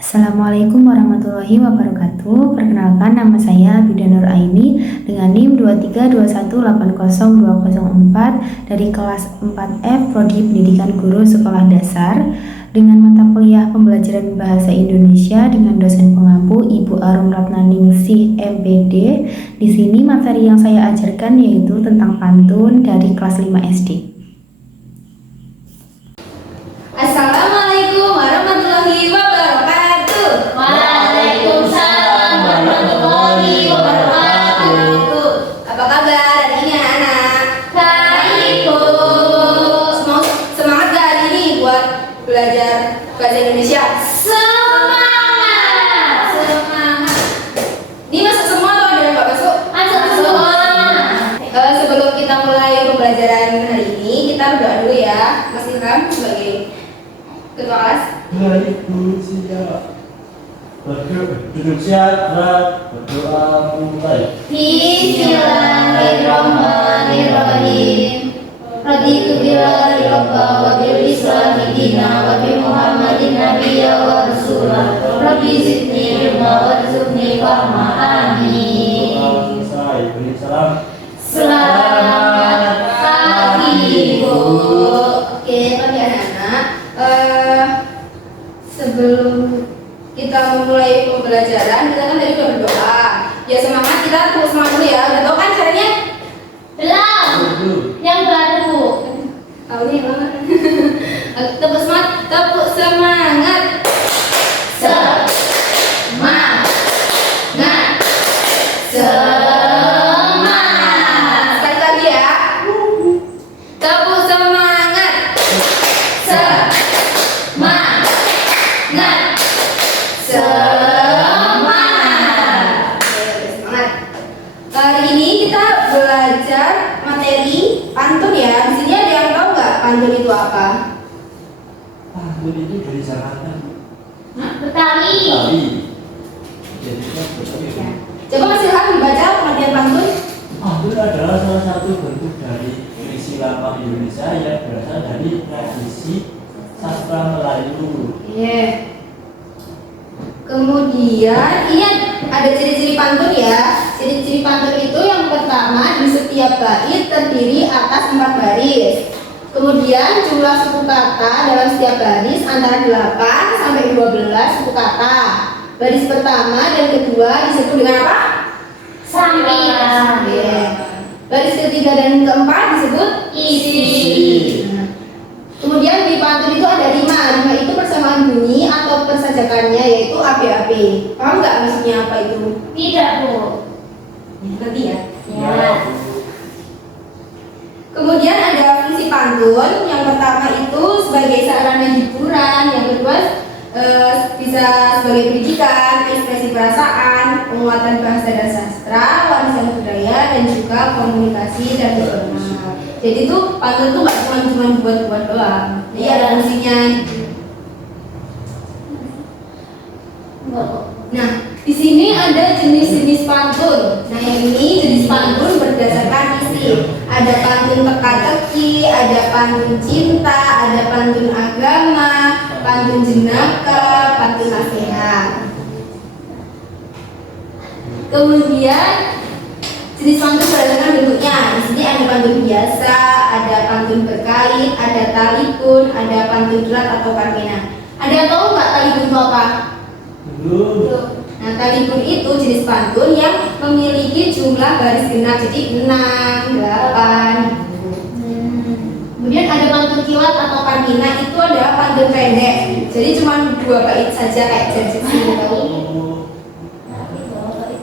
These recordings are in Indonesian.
Assalamualaikum warahmatullahi wabarakatuh. Perkenalkan, nama saya Bida Nur Aini dengan NIM 232180204 dari kelas 4F Prodi Pendidikan Guru Sekolah Dasar dengan mata kuliah pembelajaran bahasa Indonesia dengan dosen pengampu Ibu Arum Ratnaningsih MPD. Di sini materi yang saya ajarkan yaitu tentang pantun dari kelas 5 SD. Assalamualaikum warahmatullahi wabarakatuh. Waalaikumsalam warahmatullahi wabarakatuh. Apa kabar hari ini anak-anak? Baik, Bu. Semangat gak hari ini buat belajar bahasa Indonesia? Semangat. Ini masuk semua atau ada yang gak masuk? Masuk semua. Sebelum kita mulai pembelajaran hari ini, kita berdoa dulu ya. Mas Ilham sebagai ketua kelas. Duduk siap, berdoa mulai. Bismillahirrahmanirrahim. Raditu billahi rabba wa bil islami dina wa bi Muhammadin nabiyya wa rasulah. Rabbi zidni ilma warzuqni fahma. Amin. Selesai, beri salam. Selamat pagi, Bu. Oke, pagi anak-anak. Sebelum kita memulai pembelajaran, kita kan tadi udah berdoa. Ya semangat, kita tepuk semangat dulu ya. Udah tahu kan caranya? Belum. Yang baru. Tahu nih mana? Tepuk semangat, tepuk semangat. Semangat. Semangat. Sekali lagi ya. Tepuk semangat. Semangat. Semangat. Oke, semangat. Hari ini kita belajar materi pantun ya. Di sini ada yang tahu nggak pantun itu apa? Pantun itu dari Jakarta. Betawi. Betawi. Jadi kan Betawi. Coba Mas Ilham dibaca pengertian pantun. Pantun adalah salah satu bentuk dari puisi lama Indonesia yang berasal dari tradisi sastra Melayu. Iya. Kemudian ini ada ciri-ciri pantun ya. Ciri-ciri pantun itu yang pertama, di setiap bait terdiri atas 4 baris. Kemudian jumlah suku kata dalam setiap baris antara 8 sampai 12 suku kata. Baris pertama dan kedua disebut dengan apa? Sampiran. Oke. Baris ketiga dan keempat disebut Isi. Kemudian di pantun itu ada rima. Rima itu persamaan bunyi atau persajakannya yaitu AB-AB. Paham nggak maksudnya apa itu? Tidak, Bu. Nanti ya. Ya. Kemudian ada fungsi pantun. Yang pertama itu sebagai sarana hiburan. Yang kedua bisa sebagai pendidikan, ekspresi perasaan, penguatan bahasa dan sastra, warisan budaya, dan juga komunikasi dan berkenalan. Jadi tuh pantun tuh nggak cuma buat doang. Jadi ada fungsinya. Nah, di sini ada jenis-jenis pantun. Nah, yang ini jenis pantun berdasarkan isi. Ada pantun teka-teki, ada pantun cinta, ada pantun agama, pantun jenaka, pantun nasihat. Kemudian jenis pantun berdasarkan bentuknya. Di sini ada pantun biasa, ada pantun berkait, ada talipun, ada pantun gelat atau karmina. Ada yang tahu nggak talipun itu apa? Belum. Nah, talipun itu jenis pantun yang memiliki jumlah baris genap, jadi 6, 8. Kemudian ada pantun kilat atau karmina, itu adalah pantun pendek, jadi cuma 2 bait saja kayak janji tahu.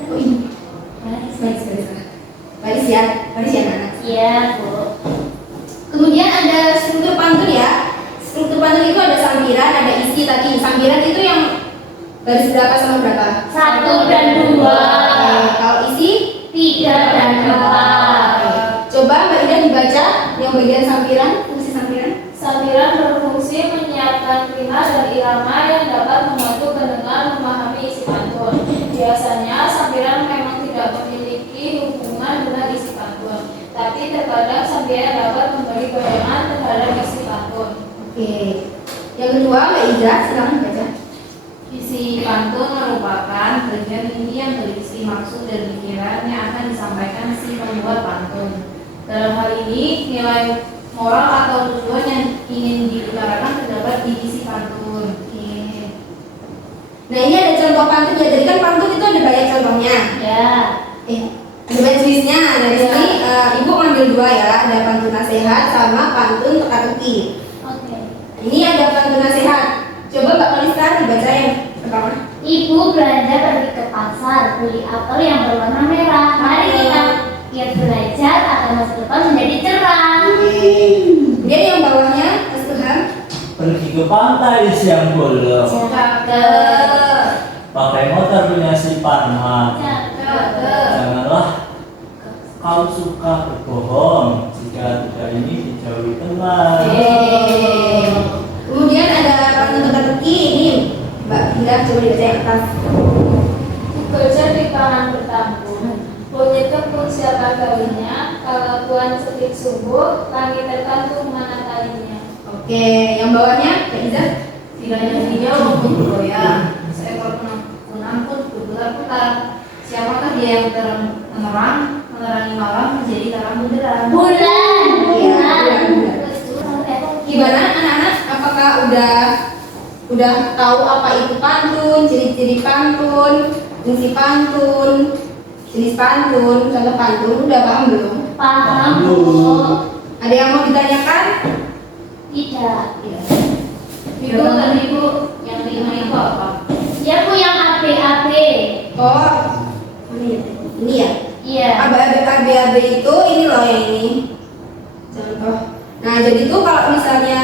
Oh ini, baris ya anak. Iya, Bu. Kemudian ada struktur pantun ya. Struktur pantun itu ada sampiran, ada isi tadi. Sampiran itu yang baris berapa sama berapa? 1 dan 2. Kalau isi 3 dan 4. Coba Mbak Ida dibaca yang bagian sampiran, fungsi sampiran. Sampiran berfungsi menyiapkan rima dan irama yang dapat membantu pendengar memahami isi pantun. Biasanya sampiran memang tidak memiliki hubungan dengan isi pantun, tapi terkadang sampiran dapat memberi bayangan terhadap isi pantun. Oke. Yang kedua Mbak Ida, silakan baca. Isi menyebutkan bagian inti yang berisi maksud dan pikiran yang akan disampaikan si pembuat pantun. Dalam hal ini, nilai moral atau tujuan yang ingin diutarakan terdapat di isi pantun. Nah ini ada contoh pantun ya, jadi kan pantun itu ada banyak contohnya. Ya. Ada banyak jenisnya. Dari sini ibu ambil dua ya, ada pantun nasihat sama pantun teka-teki. Oke. Ini ada pantun nasihat. Coba Mbak Kalista dibacain pertama. Ibu belanja pergi ke pasar beli apel yang berwarna merah. Mari kita giat belajar agar masa depan menjadi cerah. Kemudian yang bawahnya, Mas Tuhan. Pergi ke pantai siang bolong, Cakep. pakai motor punya si Parman. Cakep. Janganlah kau suka berbohong, jika tidak ini dijauhi teman. Kemudian ada pantun teka-teki ini, Mbak Bila coba dibaca yang atas. Bekerja di pangan bertambun, punya tepung siapa kalinya, kalau tuan setik subuh, kami tergantung mana talinya. Oke, yang bawahnya Kak Iza. Tidak hanya hijau maupun goyang, seekor kunang pun berputar-putar. Siapakah dia yang menerangi malam menjadi terang benderang? Bulan. Iya, Bulan. Gimana anak-anak? Apakah udah tahu apa itu pantun, ciri-ciri pantun, fungsi pantun, jenis pantun, contoh pantun, udah paham belum? Paham, Bu. Ada yang mau ditanyakan? Tidak. Ibu tadi ibu yang lima itu apa? Ya, Bu, yang AB. Oh, ini ya. Iya. AB itu ini loh yang ini. Contoh. Nah, jadi itu kalau misalnya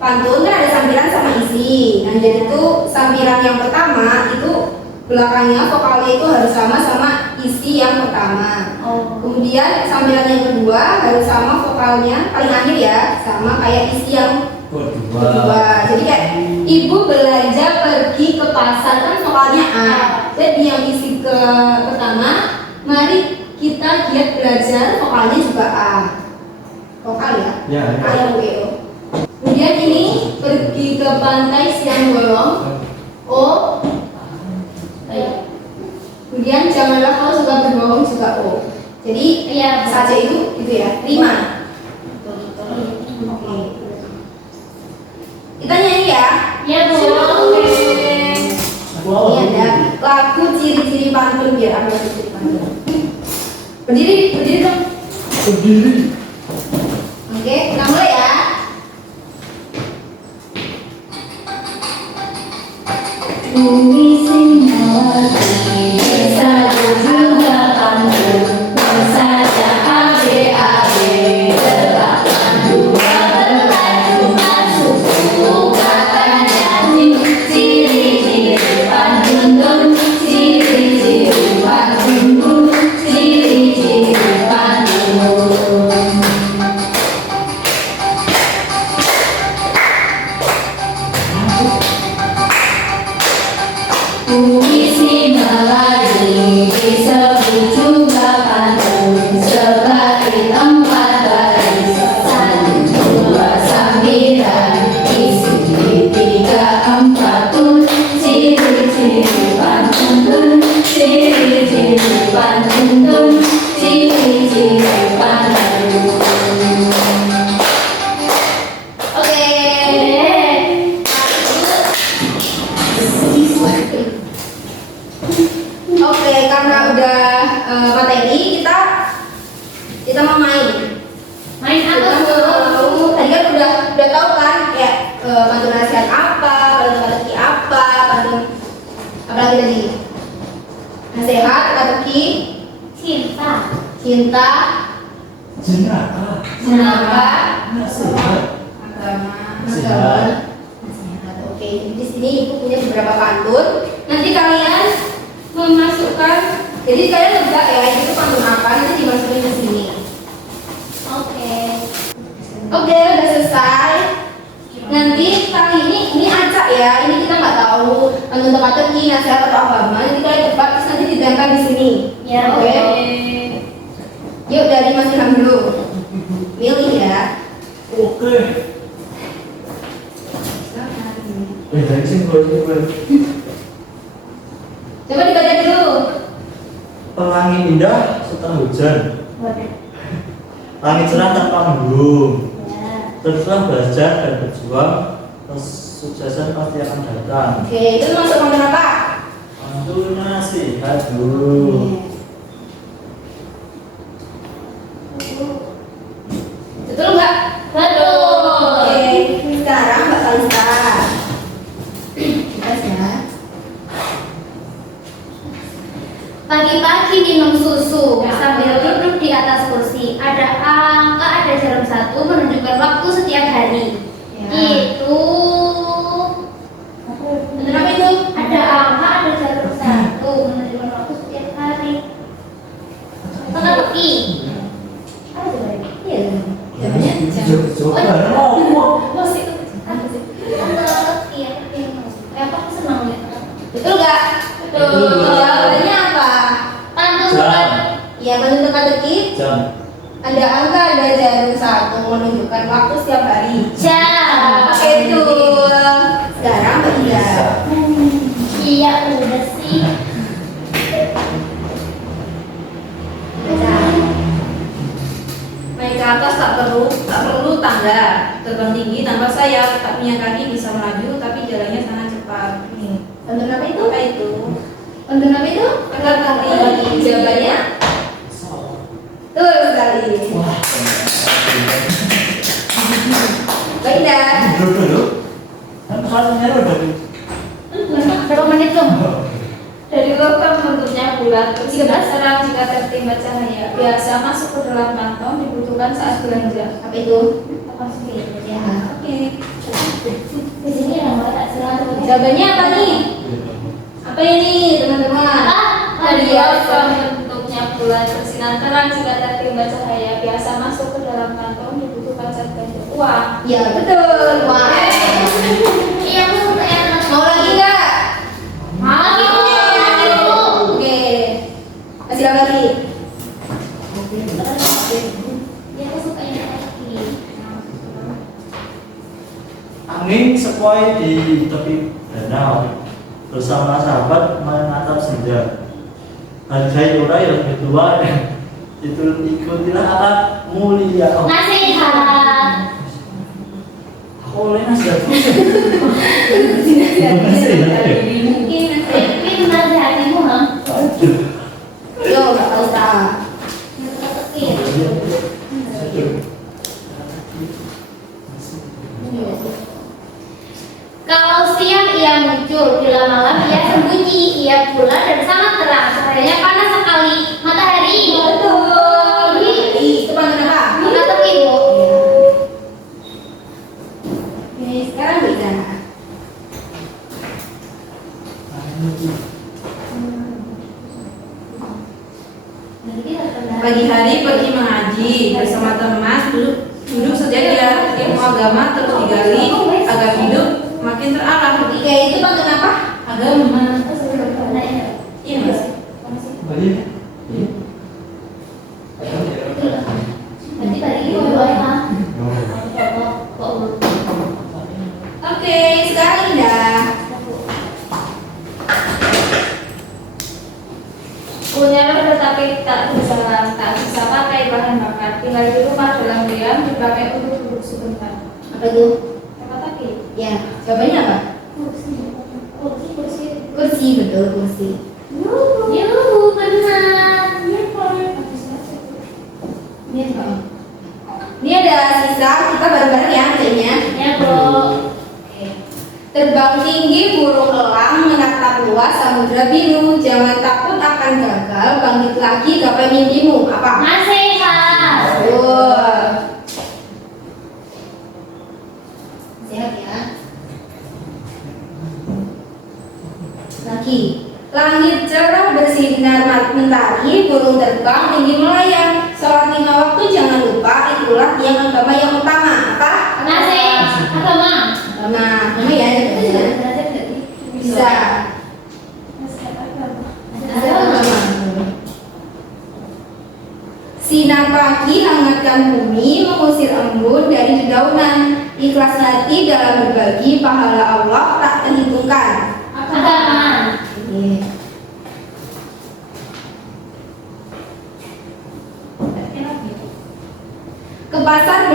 pantun kan ada sambilan sama isi. Nah, jadi itu sambilan yang pertama itu belakangnya vokalnya itu harus sama isi yang pertama. Oh. Kemudian sambilan yang kedua harus sama vokalnya paling akhir ya, sama kayak isi yang kedua. Jadi kayak ibu belanja pergi ke pasar kan vokalnya A. Jadi yang isi ke pertama, mari kita giat belajar vokalnya juga A. Vokal ya? Ya. A yang WO. Kemudian ini pergi ke pantai siang bolong. O. Kemudian janganlah kau suka berbohong juga O. Jadi Iya, Bu. saja itu ya, 5. Oke. Kita nyanyi ya. Ya, Bu. Ini ada lagu ciri-ciri pantun biar apa ciri pantun. Berdiri dong. Berdiri. Oke, kita mulai ya. Bumi sinyalati desa juga pantun bersajak AB gerakan dua berlaju masuk katanya ciri-ciri pantun ciri-ciri pantun ciri-ciri pantun. Puisi Melayu disebut juga pantun sebagai tempat baris satu dua sambilan isi 3 4 tun ciri-ciri pantun ciri-ciri pantun ciri-ciri pantun. Oke. Oke, karena udah materi kita mau main. Main Kita apa, Bu? mau tadi kan udah tahu kan kayak pantun nasihat apa, pantun teka-teki apa, pantun apa lagi tadi? Nasihat, teka-teki, Cinta. cinta, Jenaka. jenaka, Nasihat. agama, Nasihat. nasihat. Oke, jadi di sini ibu punya beberapa pantun. Nanti kalian memasukkan, jadi kalian lega ya itu pantun apa, nanti dimasukin ke sini. Oke. Oke, udah selesai. Nanti kali ini acak ya. Ini kita nggak tahu pantun teka-teki, nasihat atau agama. Nanti kalian tebak terus nanti ditempel di sini. Ya, Oke. Yuk dari Mas Ilham dulu. Milih ya. Oke. Dari sini Coba dibaca dulu. Pelangi indah setelah hujan. Langit cerah tanpa mendung. Teruslah belajar dan berjuang, kesuksesan pasti akan datang. Oke, itu masuk pantun apa? Pantun nasihat dulu. Betul nggak? Betul. Oke, sekarang Mbak Kalista. Kita ya. Pagi-pagi minum susu sambil duduk di atas kursi. Ada angka, ada jarum satu menunjukkan waktu setiap hari. Ya. Itu Betul apa itu? ada angka, ada jarum satu menunjukkan waktu setiap hari. Tengah I. Apa tuh Baik? Iya. Jawabannya jam. Musik. Tengah I. Apa senang ya? Betul nggak? Betul. Jawabannya apa? Pantun Jam. Ya, pantun teka-teki. Jam. Ada angka, ada jarum satu menunjukkan waktu setiap hari. jam. Oke, betul. Sekarang Mbak Ida. Iya udah sih. Baca. Naik ke atas tak perlu tangga. Terbang tinggi tanpa sayap, tak punya kaki bisa melaju tapi jalannya sangat cepat. Pantun apa itu? Apa itu? Pantun apa itu? Teka-teki. Jawabannya? Betul sekali. Wah. Mbak Ida. Dulu. Kan soalnya udah. Berapa menit dong? Dari logam bentuknya bulat, bersinar terang jika tertimpa cahaya. Biasa masuk ke dalam kantong, dibutuhkan saat belanja. Apa itu? Apa sih? Ya. Oke. Di sini ada tak selalu. Jawabannya apa nih? Apa ini, teman-teman? Dari logam bentuknya bulat, bersinar terang jika tertimpa cahaya. Biasa masuk ke dalam kantong, dibutuhkan saat belanja. Uang. Ya, betul. Wah. Iya aku suka yang Mau lagi nggak? mau. Oke. Kasih lagi. Iya aku suka yang lagi. Angin sepoi di tepi danau bersama sahabat menatap senja. Hargai orang yang berdua itu ikutilah alat mulia. Nasihat. Oleh nasihat. Mungkin Tapi nasihatimu ha? yo nggak tahu tak. Kalau siang ia muncul, bila malam ia sembunyi, ia bulat dan sangat terang, cahayanya panas sekali, matahari. Betul. Itu pantun apa? Maka tepi bu. Oke, sekarang bisa. Pagi hari pergi mengaji bersama teman, duduk saja dia ilmu agama terus digali agar hidup makin terarah. Oke, itu pantun apa? Agama. Iya mas. Berarti tadi itu doa. Oke, sekarang Indah. Punya roda tapi tak bisa pakai bahan bakar. Tinggal di rumah dalam diam, dipakai untuk duduk sebentar. Apa itu? Apa tadi? Ya, jawabannya apa? Kursi. Kursi, betul kursi. Yuhu, benar. Ini ada sisa, kita bareng-bareng ya kayaknya. Ya bro. Terbang tinggi burung elang menatap luas samudra biru. Jangan takut akan gagal, bangkit lagi gapai mimpimu. Apa? Nasihat. Betul. Sehat ya. Lagi. Langit cerah bersinar mentari, burung terbang tinggi melayang. Sholat 5 waktu jangan lupa, itulah yang agama yang utama. Apa? Nasihat. Agama. Nah, ini ya jadinya. Bisa. Sinar pagi hangatkan bumi, mengusir embun dari dedaunan. Ikhlas hati dalam berbagi, pahala Allah tak terhitungkan. Agama. Oke.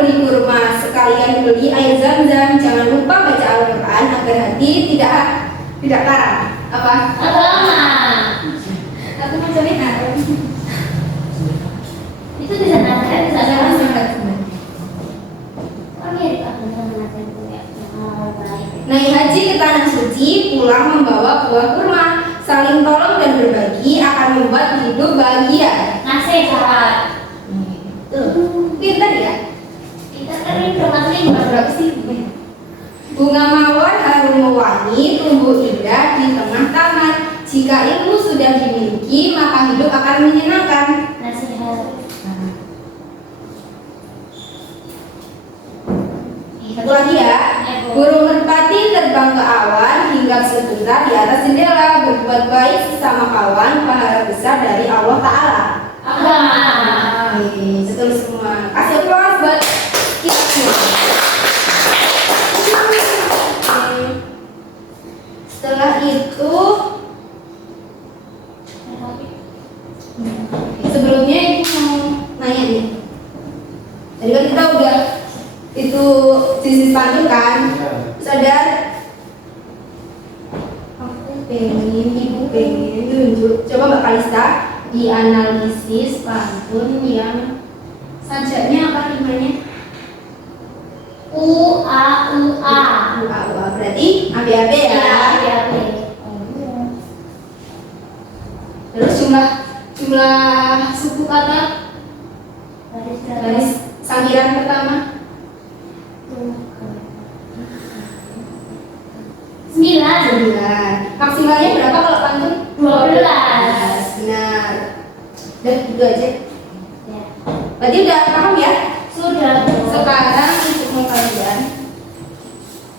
beli kurma, sekalian beli air zam-zam. Jangan lupa baca Al-Quran agar hati tidak karam. Apa? Agama. Aku mau coba Itu di sana kan di sana. Naik haji ke tanah suci, pulang membawa buah kurma. Saling tolong dan berbagi akan membuat hidup bahagia. Nasihat. Pintar ya? Kita kan informasi Berapa sih? Bunga mawar harum mewangi, tumbuh indah di tengah taman. Jika ilmu sudah dimiliki, maka hidup akan menyenangkan. nasihat. Satu lagi ya. Burung merpati terbang ke awan, hinggap sebentar di atas jendela. Berbuat baik sesama kawan, pahala besar dari Allah Ta'ala. Agama. Betul semua. Kasih applause buat kita semua. Setelah itu, sebelumnya ibu mau nanya nih. Tadi kan kita udah itu sisi pantun kan, sadar? Aku pengen, ibu pengen tunjuk. Coba Mbak Kalista dianalisis pantun yang sajaknya apa rimanya? U A U A. Berarti AB-AB ya. Ya. Terus jumlah suku kata garis sambiran pertama 9. Maksimalnya berapa kalau pantun? 12. Benar. Udah gitu aja. Ya. Berarti udah paham ya? Sudah. Sekarang untuk mau kalian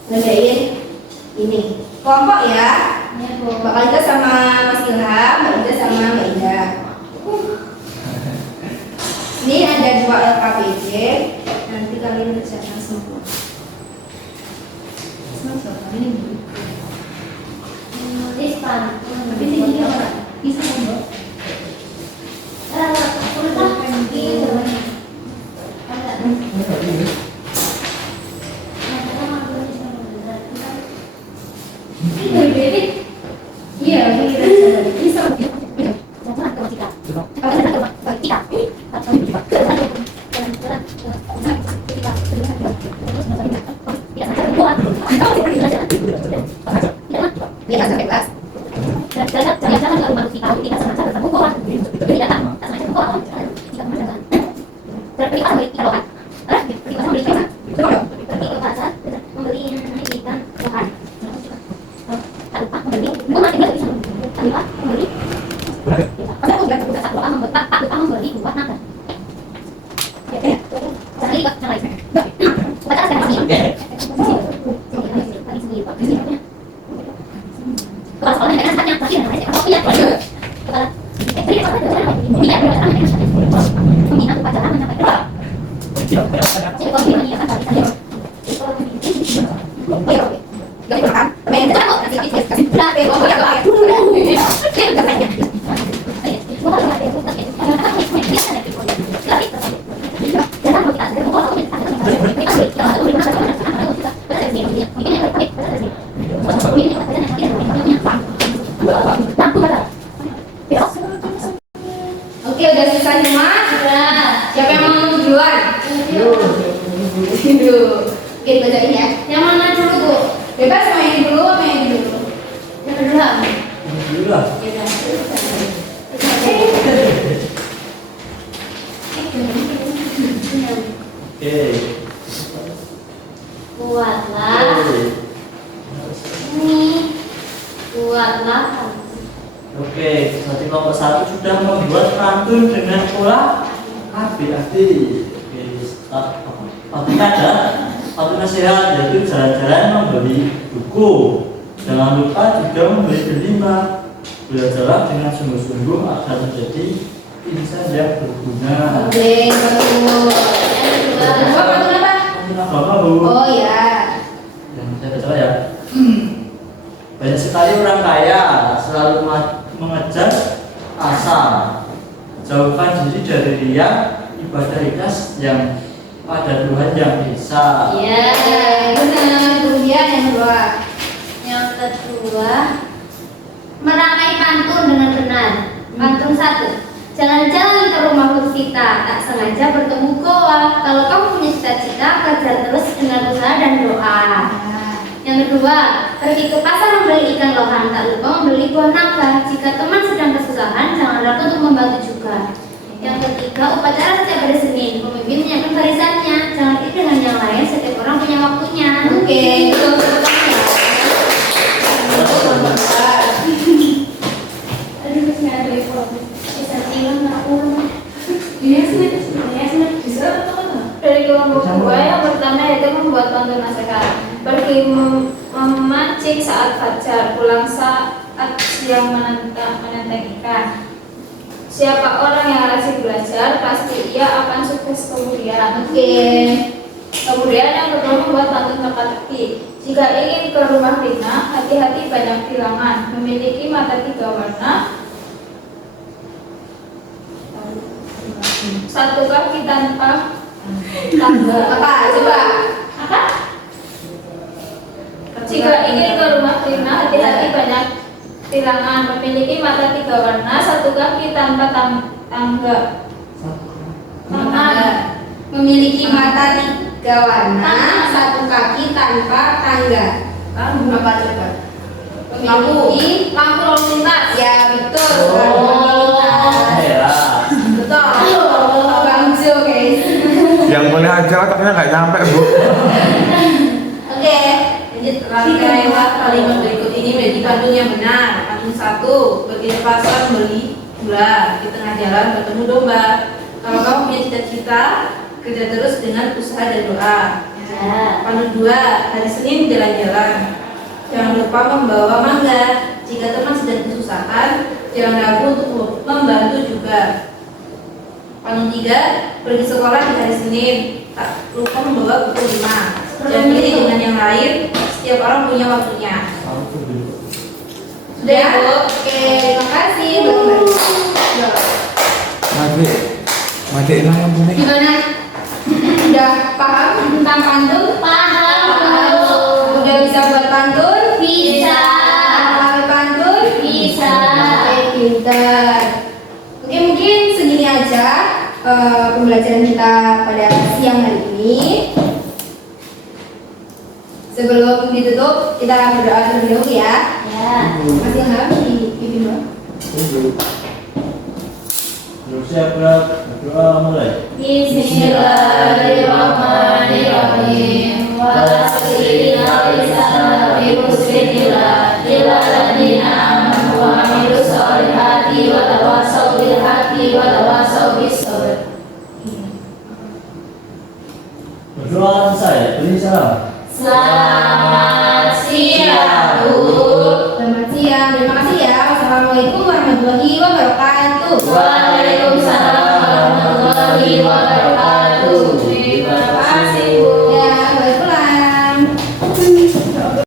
ngerjain ini kelompok ya. Ya, Bu. Mbak Kalista sama Mas Ilham, Mbak Ida sama Mbak Ida. Ini ada 2 LKPJ. Nanti kalian kerjakan semua. Ini Menulis pantun. tapi sini orang bisa mbak. Iya, bisa. Oke, udah selesai semua? Siapa yang mau duluan? Oke, bacain ya. Yang mana dulu, Bu? Bebas mau yang dulu, mau yang dulu. Yang kedua. Dulu lah. Oke. Buatlah ini. Buatlah pantun. Oke, berarti kelompok 1 sudah membuat pantun dengan pola ABAD. Oke, start. Pantun ada pantun nasihat, yaitu jalan-jalan membeli buku. Jangan lupa juga membeli berlima. Belajarlah dengan sungguh-sungguh agar menjadi insan yang berguna. Oke, betul. Yang kedua pantun apa? Pantun agama, Bu. Oh ya. Yang saya baca ya. Banyak sekali orang kaya selalu mengejar asa. Jauhkan diri dari riya, ibadah ikhlas yang pada Tuhan yang Esa. Ya. Benar. Kemudian yang kedua. Yang kedua, meramai pantun dengan benar. Pantun 1. Jalan-jalan ke rumah kita, tak sengaja bertemu goa. Kalau kamu punya cita-cita, kejar terus dengan usaha dan doa. Yang kedua, pergi ke pasar membeli ikan lohan, tak lupa membeli buah nangka. Jika teman sedang kesusahan, jangan ragu untuk membantu juga. Yang ketiga, upacara setiap hari Senin, pemimpin menyiapkan barisannya. Jangan iri dengan yang lain, setiap orang punya waktunya. Oke, itu pertama. Aduh, masih ada informasi. Bisa hilang aku. Iya sih, bisa teman-teman. Dari kelompok dua yang pertama yaitu membuat pantun nasihat. Pergi memancing saat fajar, pulang saat siang menenteng ikan. Siapa orang yang rajin belajar, pasti ia akan sukses kemudian. Oke. Kemudian yang kedua membuat pantun teka-teki. Jika ingin ke rumah Rina, hati-hati banyak bilangan. Memiliki mata 3 warna, 1 kaki tanpa tangga. Apa? Coba. Apa? Jika ingin ke rumah Rina, hati-hati banyak bilangan. Memiliki mata 3 warna, 1 kaki tanpa tangga. Memiliki mata 3 warna, 1 kaki tanpa tangga. Apa coba? Memiliki Lampu lalu lintas. ya betul. Ya. Betul. Bang Jo guys. Yang boleh aja otaknya nggak nyampe, Bu. Oke, lanjut. Rangkailah kalimat berikut ini menjadi pantun yang benar. Pantun 1, pergi ke pasar membeli gula, di tengah jalan bertemu domba. Kalau kamu punya cita-cita, kerja terus dengan usaha dan doa. Pantun 2, hari Senin jalan-jalan. Jangan lupa membawa mangga. Jika teman sedang kesusahan, jangan ragu untuk membantu juga. Pantun 3, pergi sekolah di hari Senin, tak lupa membawa buku 5. Jangan pilih dengan yang lain, setiap orang punya waktunya. Sudah ya? Oke, terima kasih. Mati hilang yang punya. Gimana? Udah paham tentang pantun? Paham. Udah bisa buat pantun? Bisa. Pakai pantun? Bisa. Oke, pintar. Oke, mungkin segini aja pembelajaran kita pada siang hari ini. Sebelum ditutup, kita berdoa terlebih dahulu ya. Ya. Masih enggak dipimpin doa? Siap, berdoa mulai. Bismillahirrahmanirrahim. Wa sayyidina lisan bi muslimillah lil ladina amanu wa amilus solihati wa tawassaw bil haqqi wa tawassaw bis sabr. Berdoa saya, beri salam. Selamat siang, Bu. Selamat siang, terima kasih ya. Wassalamualaikum warahmatullahi wabarakatuh. Waalaikumsalam warahmatullahi wabarakatuh.